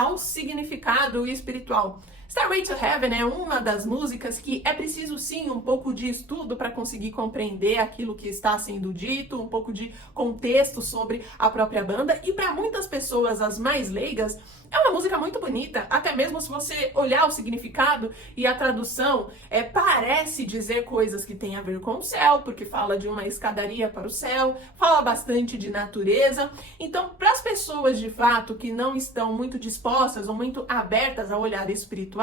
real significado espiritual. Stairway to Heaven é uma das músicas que é preciso sim um pouco de estudo para conseguir compreender aquilo que está sendo dito, um pouco de contexto sobre a própria banda, e para muitas pessoas, as mais leigas, é uma música muito bonita, até mesmo se você olhar o significado e a tradução, parece dizer coisas que têm a ver com o céu, porque fala de uma escadaria para o céu, fala bastante de natureza. Então, para as pessoas de fato que não estão muito dispostas ou muito abertas ao olhar espiritual,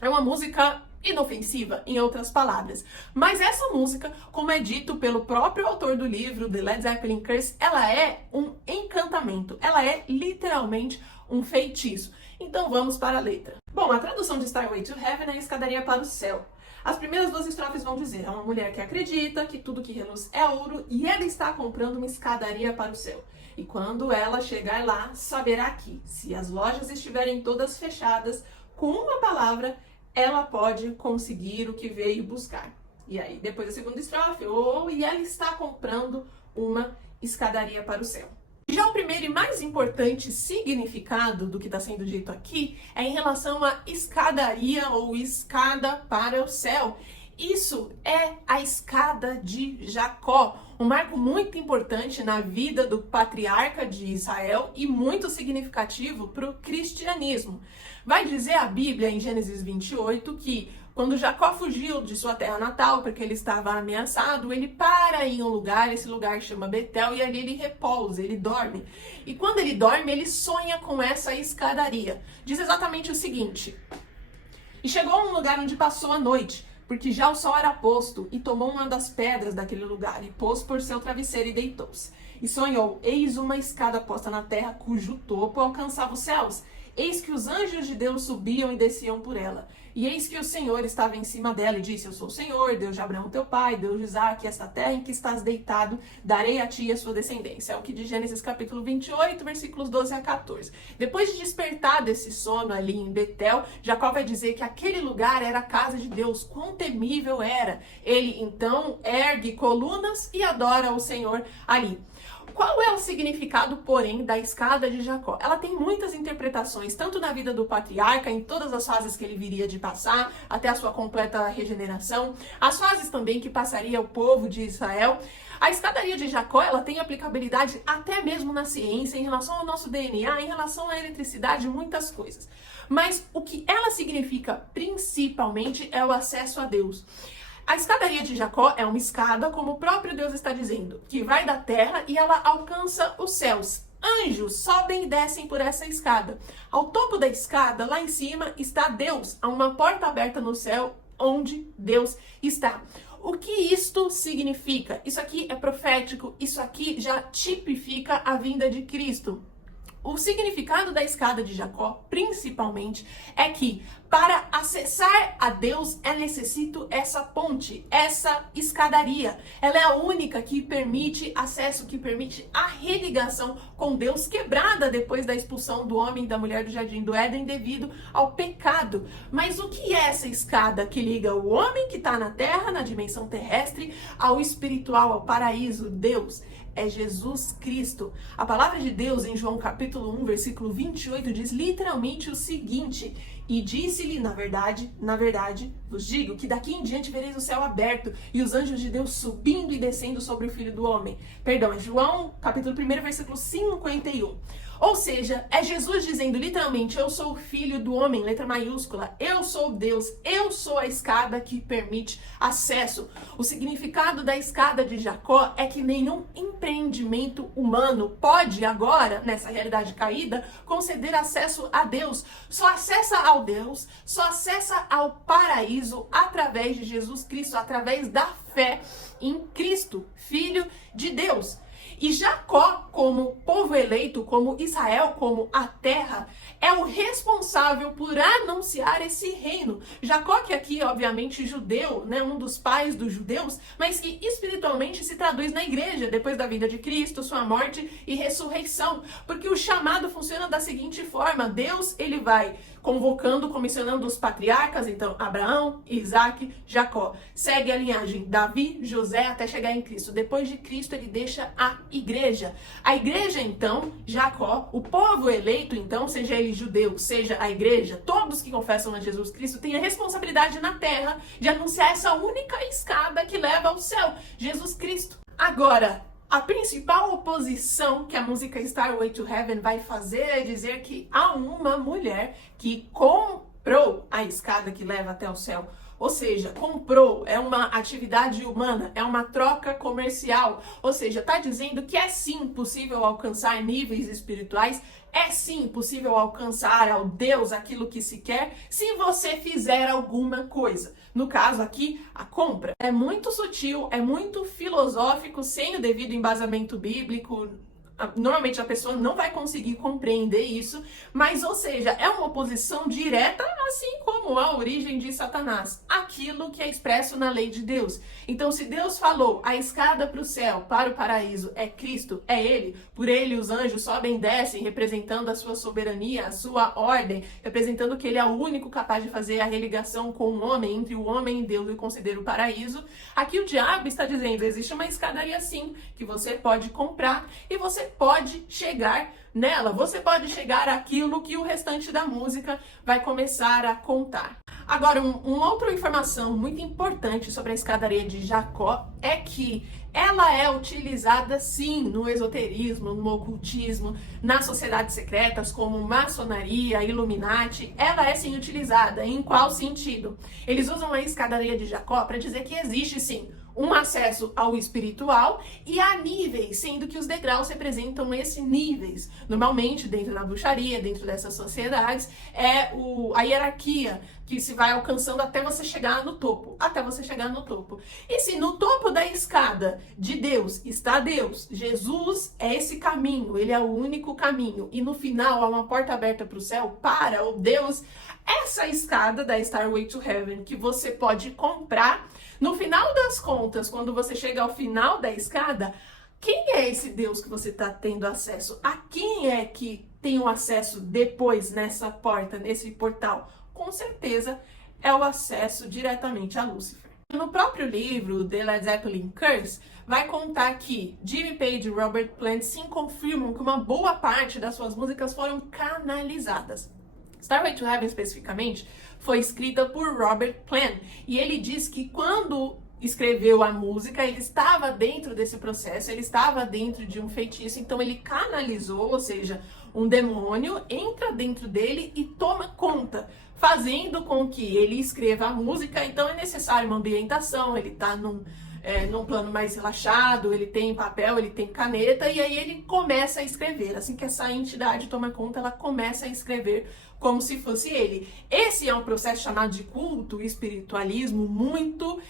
é uma música inofensiva, em outras palavras. Mas essa música, como é dito pelo próprio autor do livro, The Led Zeppelin Curse, ela é um encantamento, ela é literalmente um feitiço. Então vamos para a letra. Bom, a tradução de Stairway to Heaven é escadaria para o céu. As primeiras duas estrofes vão dizer: é uma mulher que acredita que tudo que reluz é ouro e ela está comprando uma escadaria para o céu. E quando ela chegar lá, saberá que, se as lojas estiverem todas fechadas, com uma palavra, ela pode conseguir o que veio buscar. E aí, depois da segunda estrofe, e ela está comprando uma escadaria para o céu. Já o primeiro e mais importante significado do que está sendo dito aqui é em relação à escadaria ou escada para o céu. Isso é a escada de Jacó, um marco muito importante na vida do patriarca de Israel e muito significativo para o cristianismo. Vai dizer a Bíblia em Gênesis 28 que quando Jacó fugiu de sua terra natal, porque ele estava ameaçado, ele para em um lugar, esse lugar chama Betel, e ali ele repousa, ele dorme. E quando ele dorme, ele sonha com essa escadaria. Diz exatamente o seguinte: e chegou a um lugar onde passou a noite, porque já o sol era posto, e tomou uma das pedras daquele lugar, e pôs por seu travesseiro e deitou-se. E sonhou: eis uma escada posta na terra, cujo topo alcançava os céus. Eis que os anjos de Deus subiam e desciam por ela. E eis que o Senhor estava em cima dela e disse: eu sou o Senhor, Deus de Abraão teu pai, Deus de Isaque, esta terra em que estás deitado, darei a ti e a sua descendência. É o que de Gênesis capítulo 28, versículos 12 a 14. Depois de despertar desse sono ali em Betel, Jacó vai dizer que aquele lugar era a casa de Deus, quão temível era. Ele então ergue colunas e adora o Senhor ali. Qual é o significado, porém, da escada de Jacó? Ela tem muitas interpretações, tanto na vida do patriarca, em todas as fases que ele viria de passar, até a sua completa regeneração, as fases também que passaria o povo de Israel. A escadaria de Jacó, ela tem aplicabilidade até mesmo na ciência, em relação ao nosso DNA, em relação à eletricidade, muitas coisas. Mas o que ela significa, principalmente, é o acesso a Deus. A escadaria de Jacó é uma escada, como o próprio Deus está dizendo, que vai da terra e ela alcança os céus. Anjos sobem e descem por essa escada. Ao topo da escada, lá em cima, está Deus. Há uma porta aberta no céu onde Deus está. O que isto significa? Isso aqui é profético, isso aqui já tipifica a vinda de Cristo. O significado da escada de Jacó, principalmente, é que para acessar a Deus é necessário essa ponte, essa escadaria. Ela é a única que permite acesso, que permite a religação com Deus, quebrada depois da expulsão do homem e da mulher do Jardim do Éden devido ao pecado. Mas o que é essa escada que liga o homem que está na terra, na dimensão terrestre, ao espiritual, ao paraíso, Deus? É Jesus Cristo. A palavra de Deus em João capítulo 1, versículo 28 diz literalmente o seguinte: e disse-lhe, na verdade, vos digo que daqui em diante vereis o céu aberto e os anjos de Deus subindo e descendo sobre o Filho do Homem. Perdão, é João capítulo 1, versículo 51. Ou seja, é Jesus dizendo literalmente: eu sou o Filho do Homem, letra maiúscula, eu sou Deus, eu sou a escada que permite acesso. O significado da escada de Jacó é que nenhum empreendimento humano pode agora, nessa realidade caída, conceder acesso a Deus. Só acessa ao Deus, só acessa ao paraíso através de Jesus Cristo, através da fé em Cristo, Filho de Deus. E Jacó, como povo eleito, como Israel, como a terra, é o responsável por anunciar esse reino. Jacó, que aqui, obviamente, judeu, né, um dos pais dos judeus, mas que espiritualmente se traduz na igreja, depois da vida de Cristo, sua morte e ressurreição. Porque o chamado funciona da seguinte forma: Deus, ele vai convocando, comissionando os patriarcas, então Abraão, Isaac, Jacó. Segue a linhagem Davi, José, até chegar em Cristo. Depois de Cristo, ele deixa a igreja. A igreja, então, Jacó, o povo eleito, então, seja ele judeu, seja a igreja, todos que confessam a Jesus Cristo têm a responsabilidade na terra de anunciar essa única escada que leva ao céu, Jesus Cristo. Agora, a principal oposição que a música Starway to Heaven vai fazer é dizer que há uma mulher que comprou a escada que leva até o céu. Ou seja, comprou, é uma atividade humana, é uma troca comercial. Ou seja, está dizendo que é sim possível alcançar níveis espirituais, é sim possível alcançar ao Deus aquilo que se quer, se você fizer alguma coisa. No caso aqui, a compra. É muito sutil, é muito filosófico, sem o devido embasamento bíblico. Normalmente a pessoa não vai conseguir compreender isso, mas, ou seja, é uma oposição direta, assim como a origem de Satanás, aquilo que é expresso na lei de Deus. Então, se Deus falou, a escada para o céu, para o paraíso, é Cristo, é Ele, por Ele os anjos sobem e descem, representando a sua soberania, a sua ordem, representando que Ele é o único capaz de fazer a religação com o homem, entre o homem e Deus, e conceder o paraíso. Aqui o diabo está dizendo, existe uma escadaria sim, que você pode comprar, e você pode chegar nela, você pode chegar àquilo que o restante da música vai começar a contar. Agora, uma outra informação muito importante sobre a escadaria de Jacó é que ela é utilizada sim no esoterismo, no ocultismo, nas sociedades secretas como maçonaria, Illuminati. Ela é sim utilizada. Em qual sentido? Eles usam a escadaria de Jacó para dizer que existe sim um acesso ao espiritual e a níveis, sendo que os degraus representam esses níveis. Normalmente, dentro da bruxaria, dentro dessas sociedades, é a hierarquia que se vai alcançando até você chegar no topo. Até você chegar no topo. E se no topo da escada de Deus está Deus, Jesus é esse caminho, ele é o único caminho, e no final há uma porta aberta para o céu, para o Deus, essa escada da Starway to Heaven que você pode comprar. No final das contas, quando você chega ao final da escada, quem é esse Deus que você está tendo acesso? A quem é que tem o acesso depois nessa porta, nesse portal? Com certeza é o acesso diretamente a Lúcifer. No próprio livro The Led Zeppelin Curse, vai contar que Jimmy Page e Robert Plant sim confirmam que uma boa parte das suas músicas foram canalizadas. Starway to Heaven, especificamente, foi escrita por Robert Plant. E ele diz que quando escreveu a música, ele estava dentro desse processo, ele estava dentro de um feitiço, então ele canalizou, ou seja, um demônio entra dentro dele e toma conta, fazendo com que ele escreva a música. Então é necessário uma ambientação, ele está num plano mais relaxado, ele tem papel, ele tem caneta, e aí ele começa a escrever. Assim que essa entidade toma conta, ela começa a escrever como se fosse ele. Esse é um processo chamado de culto, espiritualismo, muito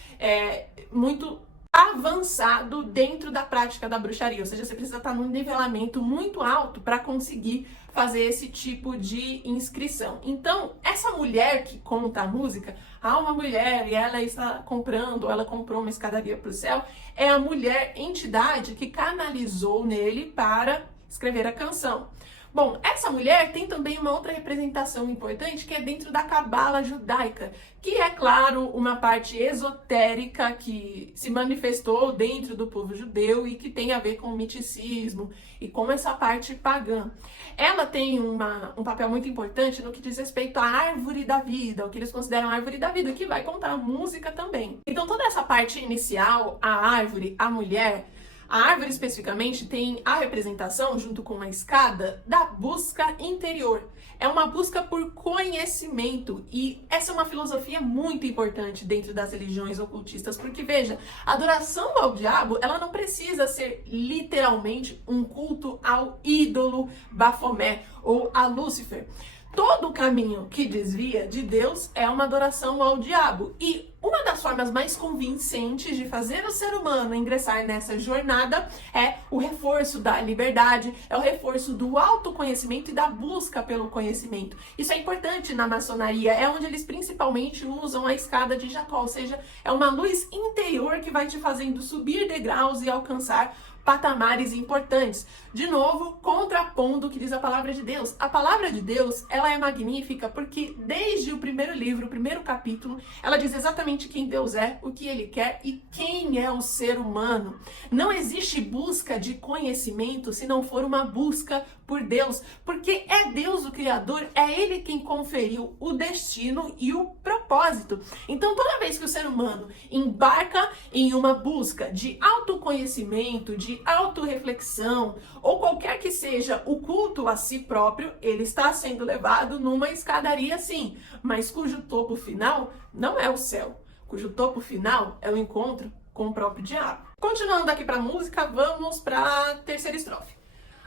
avançado dentro da prática da bruxaria. Ou seja, você precisa estar num nivelamento muito alto para conseguir fazer esse tipo de inscrição. Então, essa mulher que conta a música, há uma mulher e ela está comprando, ela comprou uma escadaria para o céu, é a mulher entidade que canalizou nele para escrever a canção. Bom, essa mulher tem também uma outra representação importante que é dentro da cabala judaica, que é, claro, uma parte esotérica que se manifestou dentro do povo judeu e que tem a ver com o miticismo e com essa parte pagã. Ela tem um papel muito importante no que diz respeito à árvore da vida, o que eles consideram a árvore da vida, que vai contar música também. Então toda essa parte inicial, a árvore, a mulher, a árvore especificamente tem a representação, junto com a escada, da busca interior. É uma busca por conhecimento, e essa é uma filosofia muito importante dentro das religiões ocultistas, porque veja, a adoração ao diabo, ela não precisa ser literalmente um culto ao ídolo Bafomé ou a Lúcifer. Todo o caminho que desvia de Deus é uma adoração ao diabo. E uma das formas mais convincentes de fazer o ser humano ingressar nessa jornada é o reforço da liberdade, é o reforço do autoconhecimento e da busca pelo conhecimento. Isso é importante na maçonaria, é onde eles principalmente usam a escada de Jacó, ou seja, é uma luz interior que vai te fazendo subir degraus e alcançar patamares importantes. De novo, contrapondo o que diz a palavra de Deus. A palavra de Deus, ela é magnífica porque desde o primeiro livro, o primeiro capítulo, ela diz exatamente quem Deus é, o que ele quer e quem é o ser humano. Não existe busca de conhecimento se não for uma busca por Deus, porque é Deus o Criador, é Ele quem conferiu o destino e o propósito. Então, toda vez que o ser humano embarca em uma busca de autoconhecimento, de autorreflexão, ou qualquer que seja o culto a si próprio, ele está sendo levado numa escadaria sim, mas cujo topo final não é o céu, cujo topo final é o encontro com o próprio diabo. Continuando aqui para a música, vamos para a terceira estrofe.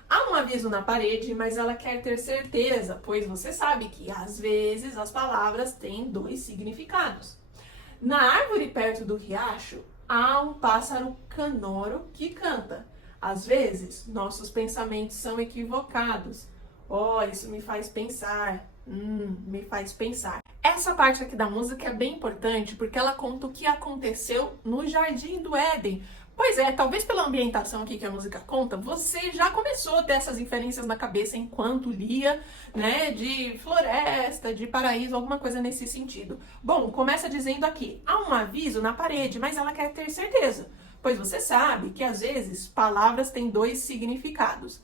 Há um aviso na parede, mas ela quer ter certeza, pois você sabe que, às vezes, as palavras têm dois significados. Na árvore perto do riacho, há um pássaro canoro que canta. Às vezes, nossos pensamentos são equivocados. Oh, isso me faz pensar. Me faz pensar. Essa parte aqui da música é bem importante, porque ela conta o que aconteceu no Jardim do Éden. Pois é, talvez pela ambientação aqui que a música conta, você já começou a ter essas inferências na cabeça enquanto lia, né, de floresta, de paraíso, alguma coisa nesse sentido. Bom, começa dizendo aqui, há um aviso na parede, mas ela quer ter certeza, pois você sabe que às vezes palavras têm dois significados.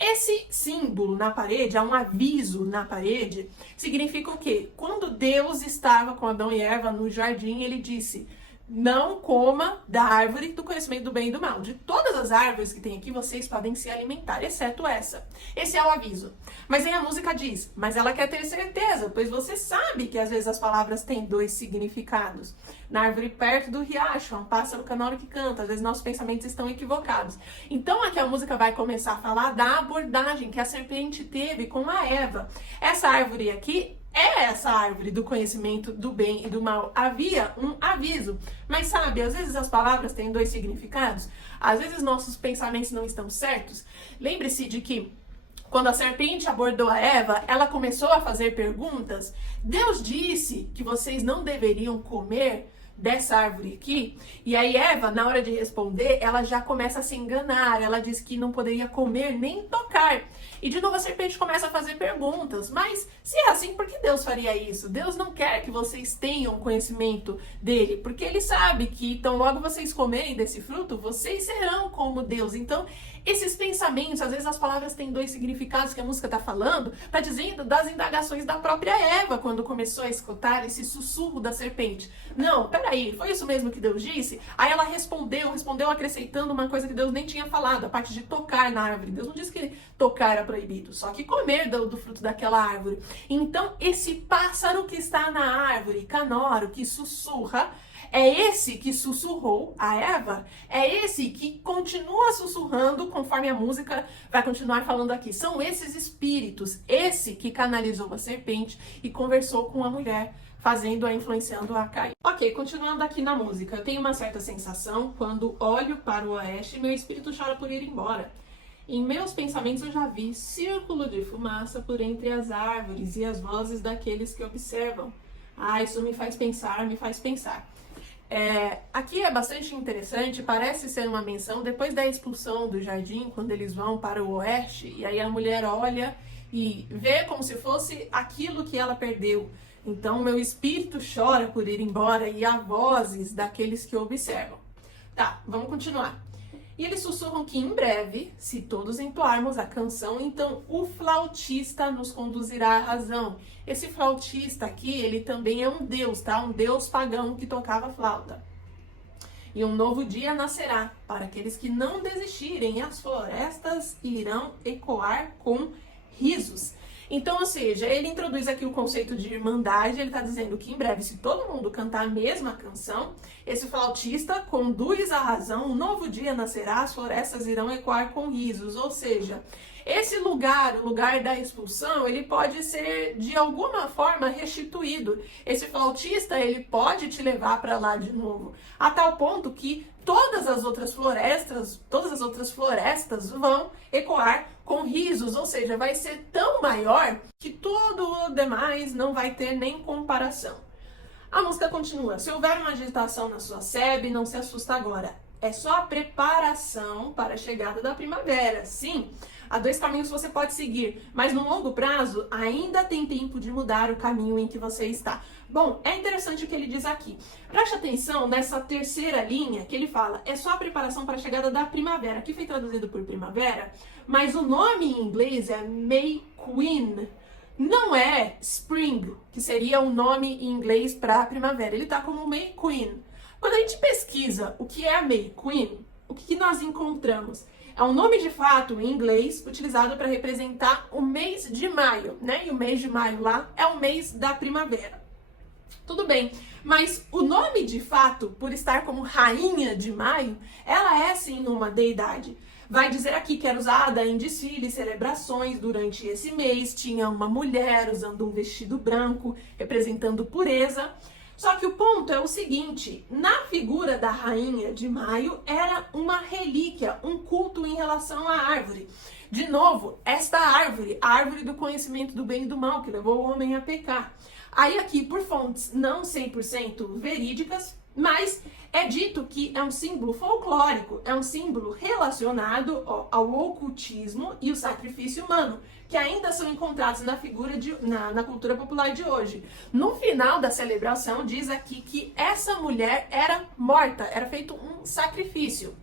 Esse símbolo na parede, há um aviso na parede, significa o quê? Quando Deus estava com Adão e Eva no jardim, ele disse: não coma da árvore do conhecimento do bem e do mal. De todas as árvores que tem aqui, vocês podem se alimentar, exceto essa. Esse é o aviso. Mas aí a música diz, mas ela quer ter certeza, pois você sabe que às vezes as palavras têm dois significados. Na árvore perto do riacho, há um pássaro canoro que canta, às vezes nossos pensamentos estão equivocados. Então aqui a música vai começar a falar da abordagem que a serpente teve com a Eva. Essa árvore aqui é essa árvore do conhecimento do bem e do mal. Havia um aviso. Mas sabe, às vezes as palavras têm dois significados. Às vezes nossos pensamentos não estão certos. Lembre-se de que quando a serpente abordou a Eva, ela começou a fazer perguntas. Deus disse que vocês não deveriam comer dessa árvore aqui. E aí Eva, na hora de responder, ela já começa a se enganar. Ela diz que não poderia comer nem tocar. E de novo a serpente começa a fazer perguntas. Mas se é assim, por que Deus faria isso? Deus não quer que vocês tenham conhecimento dele, porque ele sabe que então logo vocês comerem desse fruto, vocês serão como Deus. Então, esses pensamentos, às vezes as palavras têm dois significados que a música está falando, está dizendo das indagações da própria Eva, quando começou a escutar esse sussurro da serpente. Não, peraí, foi isso mesmo que Deus disse? Aí ela respondeu acrescentando uma coisa que Deus nem tinha falado, a parte de tocar na árvore. Deus não disse que tocar era proibido, só que comer do fruto daquela árvore. Então, esse pássaro que está na árvore, canoro, que sussurra, é esse que sussurrou a Eva, é esse que continua sussurrando, conforme a música vai continuar falando aqui. São esses espíritos, esse que canalizou a serpente e conversou com a mulher, fazendo-a, influenciando-a a cair. Ok, continuando aqui na música, eu tenho uma certa sensação, quando olho para o oeste, meu espírito chora por ir embora. Em meus pensamentos eu já vi círculo de fumaça por entre as árvores e as vozes daqueles que observam. Ah, isso me faz pensar, me faz pensar. Aqui é bastante interessante, parece ser uma menção depois da expulsão do jardim, quando eles vão para o oeste, e aí a mulher olha e vê como se fosse aquilo que ela perdeu. Então meu espírito chora por ir embora e há vozes daqueles que observam. Tá, vamos continuar. E eles sussurram que em breve, se todos entoarmos a canção, então o flautista nos conduzirá à razão. Esse flautista aqui, ele também é um deus, tá? Um deus pagão que tocava flauta. E um novo dia nascerá para aqueles que não desistirem, e as florestas irão ecoar com risos. Então, ou seja, ele introduz aqui o conceito de irmandade, ele está dizendo que em breve, se todo mundo cantar a mesma canção, esse flautista conduz a razão, um novo dia nascerá, as florestas irão ecoar com risos. Ou seja, esse lugar, o lugar da expulsão, ele pode ser de alguma forma restituído. Esse flautista, ele pode te levar para lá de novo, a tal ponto que todas as outras florestas vão ecoar com risos, ou seja, vai ser tão maior que tudo o demais não vai ter nem comparação. A música continua. Se houver uma agitação na sua sebe, não se assusta agora. É só a preparação para a chegada da primavera. Sim, há 2 caminhos que você pode seguir, mas no longo prazo ainda tem tempo de mudar o caminho em que você está. Bom, é interessante o que ele diz aqui. Preste atenção nessa terceira linha que ele fala, é só a preparação para a chegada da primavera. Aqui foi traduzido por primavera, mas o nome em inglês é May Queen. Não é Spring, que seria o nome em inglês para a primavera. Ele está como May Queen. Quando a gente pesquisa o que é a May Queen, o que nós encontramos? É um nome de fato em inglês utilizado para representar o mês de maio, né? E o mês de maio lá é o mês da primavera. Tudo bem, mas o nome de fato, por estar como rainha de maio, ela é sim uma deidade. Vai dizer aqui que era usada em desfiles, celebrações durante esse mês, tinha uma mulher usando um vestido branco, representando pureza. Só que o ponto é o seguinte, na figura da rainha de maio era uma relíquia, um culto em relação à árvore. De novo, esta árvore, a árvore do conhecimento do bem e do mal, que levou o homem a pecar. Aí aqui, por fontes não 100% verídicas, mas é dito que é um símbolo folclórico, é um símbolo relacionado ao ocultismo e o sacrifício humano, que ainda são encontrados na figura na cultura popular de hoje. No final da celebração, diz aqui que essa mulher era morta, era feito um sacrifício.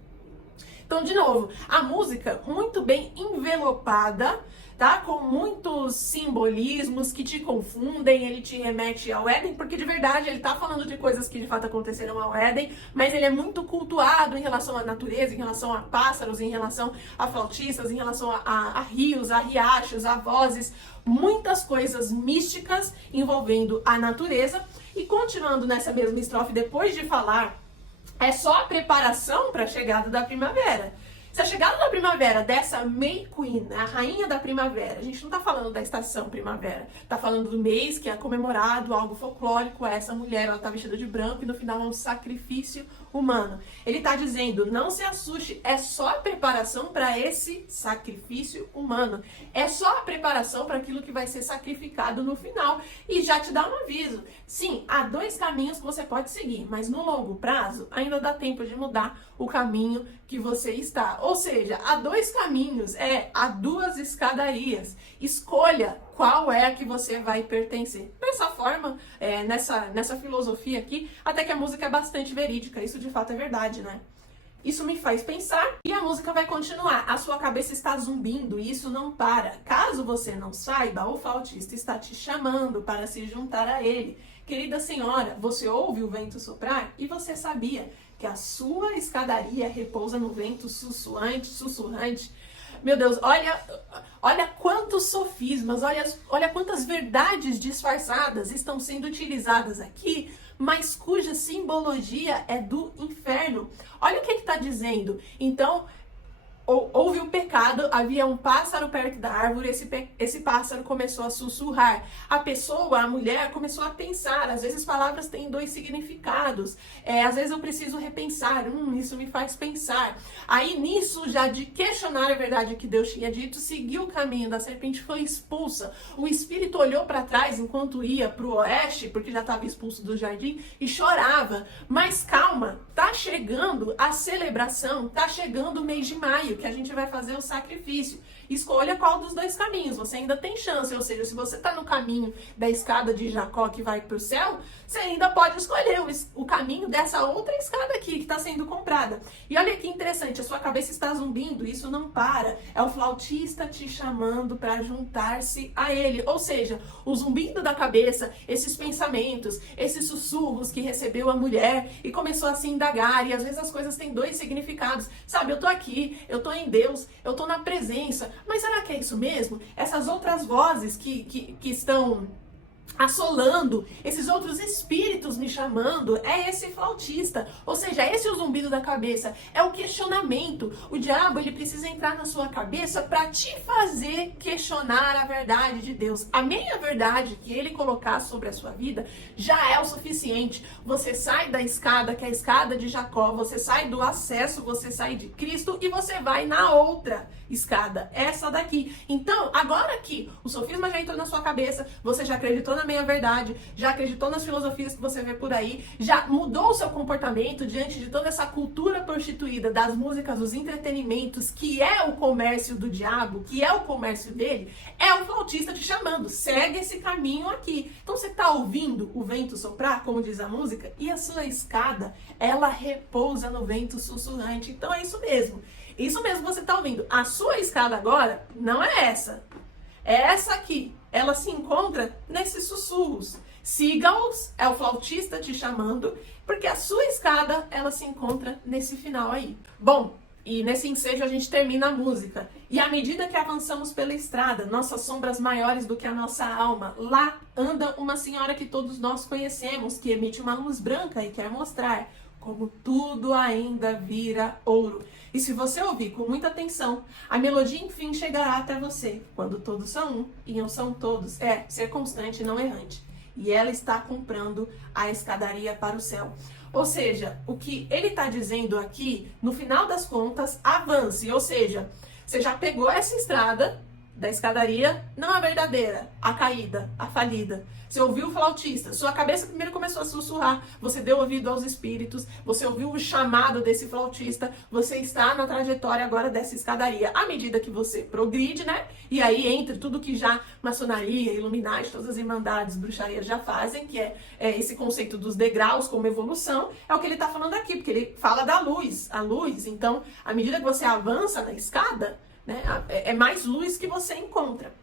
Então, de novo, a música muito bem envelopada, tá? Com muitos simbolismos que te confundem, ele te remete ao Éden, porque de verdade ele tá falando de coisas que de fato aconteceram ao Éden, mas ele é muito cultuado em relação à natureza, em relação a pássaros, em relação a flautistas, em relação a rios, a riachos, a vozes, muitas coisas místicas envolvendo a natureza. E continuando nessa mesma estrofe, depois de falar, é só a preparação para a chegada da primavera. Se a chegada da primavera dessa May Queen, a rainha da primavera, a gente não tá falando da estação primavera, tá falando do mês que é comemorado, algo folclórico, essa mulher, ela tá vestida de branco e no final é um sacrifício humano. Ele tá dizendo, não se assuste, é só a preparação para esse sacrifício humano. É só a preparação para aquilo que vai ser sacrificado no final. E já te dá um aviso. Sim, há 2 caminhos que você pode seguir, mas no longo prazo ainda dá tempo de mudar o caminho que você está. Ou seja, há 2 caminhos, há 2 escadarias. Escolha qual é a que você vai pertencer. Dessa forma, nessa filosofia aqui, até que a música é bastante verídica. Isso de fato é verdade, né? Isso me faz pensar e a música vai continuar. A sua cabeça está zumbindo e isso não para. Caso você não saiba, o flautista está te chamando para se juntar a ele. Querida senhora, você ouve o vento soprar e você sabia que a sua escadaria repousa no vento sussurrante. Meu Deus, olha quantos sofismas, olha quantas verdades disfarçadas estão sendo utilizadas aqui, mas cuja simbologia é do inferno. Olha o que está dizendo. Então, houve um pecado, havia um pássaro perto da árvore, esse pássaro começou a sussurrar. A pessoa, a mulher, começou a pensar. Às vezes palavras têm 2 significados. Às vezes eu preciso repensar. Isso me faz pensar. Aí nisso, já de questionar a verdade que Deus tinha dito, seguiu o caminho da serpente, foi expulsa. O espírito olhou para trás enquanto ia para o oeste, porque já estava expulso do jardim, e chorava. Mas calma, tá chegando a celebração, tá chegando o mês de maio, que a gente vai fazer o sacrifício. Escolha qual dos 2 caminhos, você ainda tem chance, ou seja, se você está no caminho da escada de Jacó que vai para o céu, você ainda pode escolher o caminho dessa outra escada aqui que está sendo comprada. E olha que interessante, a sua cabeça está zumbindo, isso não para, é o flautista te chamando para juntar-se a ele, ou seja, o zumbindo da cabeça, esses pensamentos, esses sussurros que recebeu a mulher e começou a se indagar, e às vezes as coisas têm 2 significados, sabe, eu tô aqui, eu tô em Deus, eu tô na presença, mas será que é isso mesmo? Essas outras vozes que estão assolando, esses outros espíritos me chamando, é esse flautista, ou seja, é esse o zumbido da cabeça, é o questionamento. O diabo, ele precisa entrar na sua cabeça para te fazer questionar a verdade de Deus. A meia verdade que ele colocar sobre a sua vida já é o suficiente. Você sai da escada, que é a escada de Jacó, você sai do acesso, você sai de Cristo e você vai na outra escada, essa daqui. Então, agora que o sofisma já entrou na sua cabeça, você já acreditou na meia verdade, já acreditou nas filosofias que você vê por aí, já mudou o seu comportamento diante de toda essa cultura prostituída das músicas, dos entretenimentos, que é o comércio do diabo, que é o comércio dele, é o flautista te chamando, segue esse caminho aqui. Então você tá ouvindo o vento soprar, como diz a música, e a sua escada, ela repousa no vento sussurrante. Então é isso mesmo. Isso mesmo que você está ouvindo. A sua escada agora não é essa. É essa aqui. Ela se encontra nesses sussurros. Siga-os, é o flautista te chamando, porque a sua escada, ela se encontra nesse final aí. Bom, e nesse ensejo a gente termina a música. E à medida que avançamos pela estrada, nossas sombras maiores do que a nossa alma, lá anda uma senhora que todos nós conhecemos, que emite uma luz branca e quer mostrar como tudo ainda vira ouro. E se você ouvir com muita atenção, a melodia enfim chegará até você. Quando todos são um e um são todos, é ser constante e não errante. E ela está comprando a escadaria para o céu. Ou seja, o que ele está dizendo aqui, no final das contas, avance. Ou seja, você já pegou essa estrada da escadaria, não a verdadeira, a caída, a falida. Você ouviu o flautista, sua cabeça primeiro começou a sussurrar, você deu ouvido aos espíritos, você ouviu o chamado desse flautista, você está na trajetória agora dessa escadaria. À medida que você progride, né? E aí entre tudo que já maçonaria, Illuminati, todas as irmandades, bruxarias já fazem, que é esse conceito dos degraus como evolução, é o que ele está falando aqui, porque ele fala da luz, a luz. Então, à medida que você avança na escada, né, é mais luz que você encontra.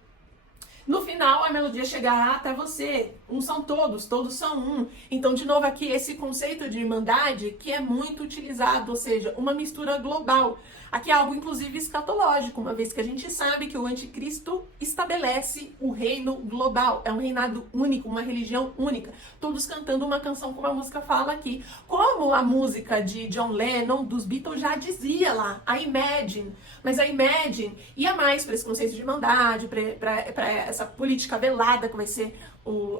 No final, a melodia chegará até você. Uns são todos, todos são um. Então, de novo aqui, esse conceito de irmandade que é muito utilizado, ou seja, uma mistura global. Aqui é algo, inclusive, escatológico, uma vez que a gente sabe que o anticristo estabelece o reino global. É um reinado único, uma religião única. Todos cantando uma canção como a música fala aqui. Como a música de John Lennon, dos Beatles, já dizia lá, a Imagine. Mas a Imagine ia mais para esse conceito de irmandade, para essa política velada que vai ser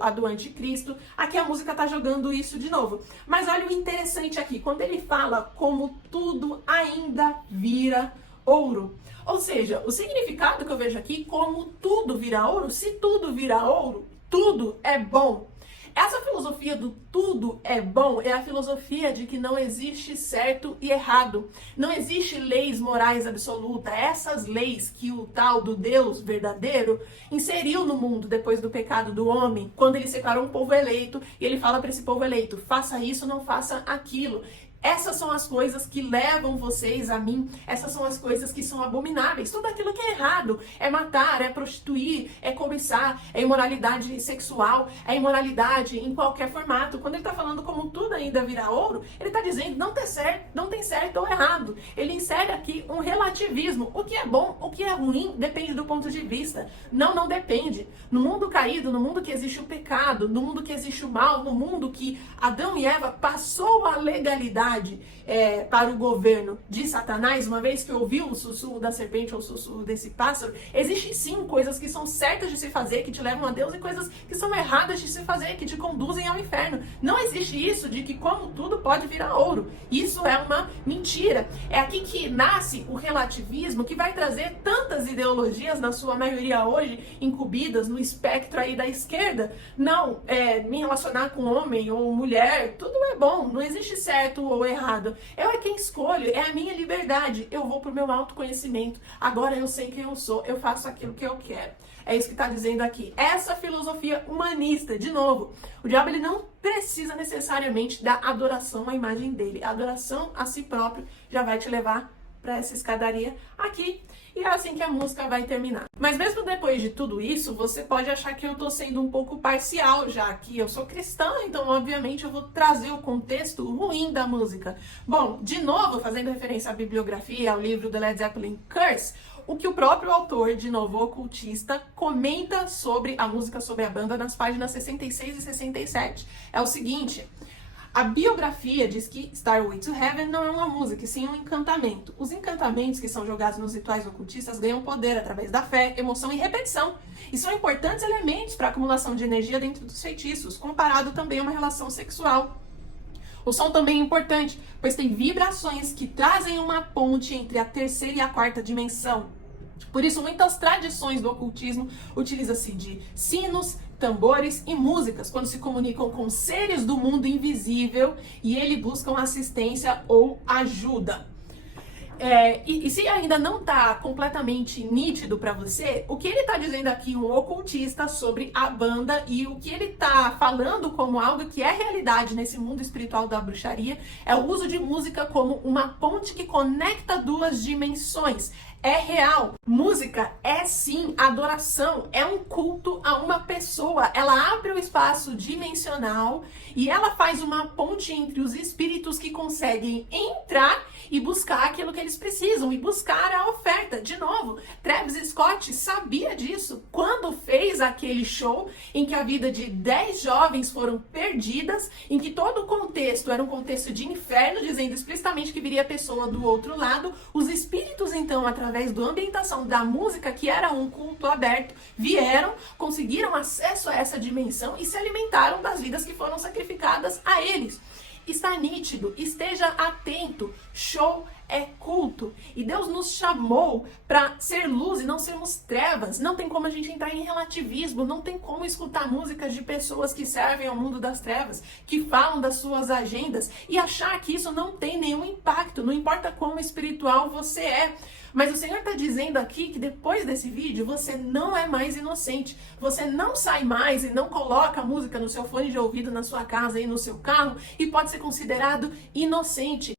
a do anticristo. Aqui a música tá jogando isso de novo. Mas olha o interessante aqui, quando ele fala como tudo ainda vira ouro. Ou seja, o significado que eu vejo aqui, como tudo vira ouro, se tudo vira ouro, tudo é bom. Essa filosofia do tudo é bom é a filosofia de que não existe certo e errado. Não existe leis morais absolutas. Essas leis que o tal do Deus verdadeiro inseriu no mundo depois do pecado do homem, quando ele separou um povo eleito e ele fala para esse povo eleito, faça isso, não faça aquilo. Essas são as coisas que levam vocês a mim. Essas são as coisas que são abomináveis. Tudo aquilo que é errado é matar, é prostituir, é cobiçar, é imoralidade sexual, é imoralidade em qualquer formato. Quando ele está falando como tudo ainda vira ouro, ele está dizendo não tem certo ou errado. Ele insere aqui um relativismo. O que é bom, o que é ruim, depende do ponto de vista. Não depende. No mundo caído, no mundo que existe o pecado, no mundo que existe o mal, no mundo que Adão e Eva passou a legalidade para o governo de Satanás, uma vez que ouviu o sussurro da serpente ou o sussurro desse pássaro, existem sim coisas que são certas de se fazer, que te levam a Deus, e coisas que são erradas de se fazer, que te conduzem ao inferno. Não existe isso de que como tudo pode virar ouro. Isso é uma mentira. É aqui que nasce o relativismo, que vai trazer tantas ideologias, na sua maioria hoje, incumbidas no espectro aí da esquerda. Não, me relacionar com homem ou mulher, tudo é bom, não existe certo ou errado. Eu é quem escolho, é a minha liberdade. Eu vou pro meu autoconhecimento. Agora eu sei quem eu sou, eu faço aquilo que eu quero. É isso que está dizendo aqui. Essa filosofia humanista, de novo, o diabo ele não precisa necessariamente da adoração à imagem dele. A adoração a si próprio já vai te levar para essa escadaria aqui. E é assim que a música vai terminar. Mas mesmo depois de tudo isso, você pode achar que eu tô sendo um pouco parcial, já que eu sou cristã, então obviamente eu vou trazer o contexto ruim da música. Bom, de novo, fazendo referência à bibliografia, ao livro do Led Zeppelin, Curse, o que o próprio autor, de novo, o ocultista, comenta sobre a música, sobre a banda, nas páginas 66 e 67. É o seguinte: a biografia diz que Starway to Heaven não é uma música, e sim um encantamento. Os encantamentos que são jogados nos rituais ocultistas ganham poder através da fé, emoção e repetição. E são importantes elementos para a acumulação de energia dentro dos feitiços, comparado também a uma relação sexual. O som também é importante, pois tem vibrações que trazem uma ponte entre a terceira e a quarta dimensão. Por isso, muitas tradições do ocultismo utilizam-se de sinos, tambores e músicas, quando se comunicam com seres do mundo invisível e ele buscam assistência ou ajuda. E se ainda não está completamente nítido para você, o que ele está dizendo aqui, um ocultista, sobre a banda, e o que ele está falando como algo que é realidade nesse mundo espiritual da bruxaria, é o uso de música como uma ponte que conecta duas dimensões. É real. Música é sim adoração, é um culto a uma pessoa. Ela abre o espaço dimensional e ela faz uma ponte entre os espíritos que conseguem entrar e buscar aquilo que eles precisam e buscar a oferta. De novo, Travis Scott sabia disso quando fez aquele show em que a vida de 10 jovens foram perdidas, em que todo o contexto era um contexto de inferno, dizendo explicitamente que viria a pessoa do outro lado. Os espíritos, então, através da ambientação da música, que era um culto aberto, vieram, conseguiram acesso a essa dimensão e se alimentaram das vidas que foram sacrificadas a eles. Está nítido, esteja atento, show é culto. E Deus nos chamou para ser luz e não sermos trevas. Não tem como a gente entrar em relativismo, não tem como escutar músicas de pessoas que servem ao mundo das trevas, que falam das suas agendas e achar que isso não tem nenhum impacto, não importa quão espiritual você é. Mas o Senhor está dizendo aqui que depois desse vídeo você não é mais inocente. Você não sai mais e não coloca a música no seu fone de ouvido na sua casa e no seu carro e pode ser considerado inocente.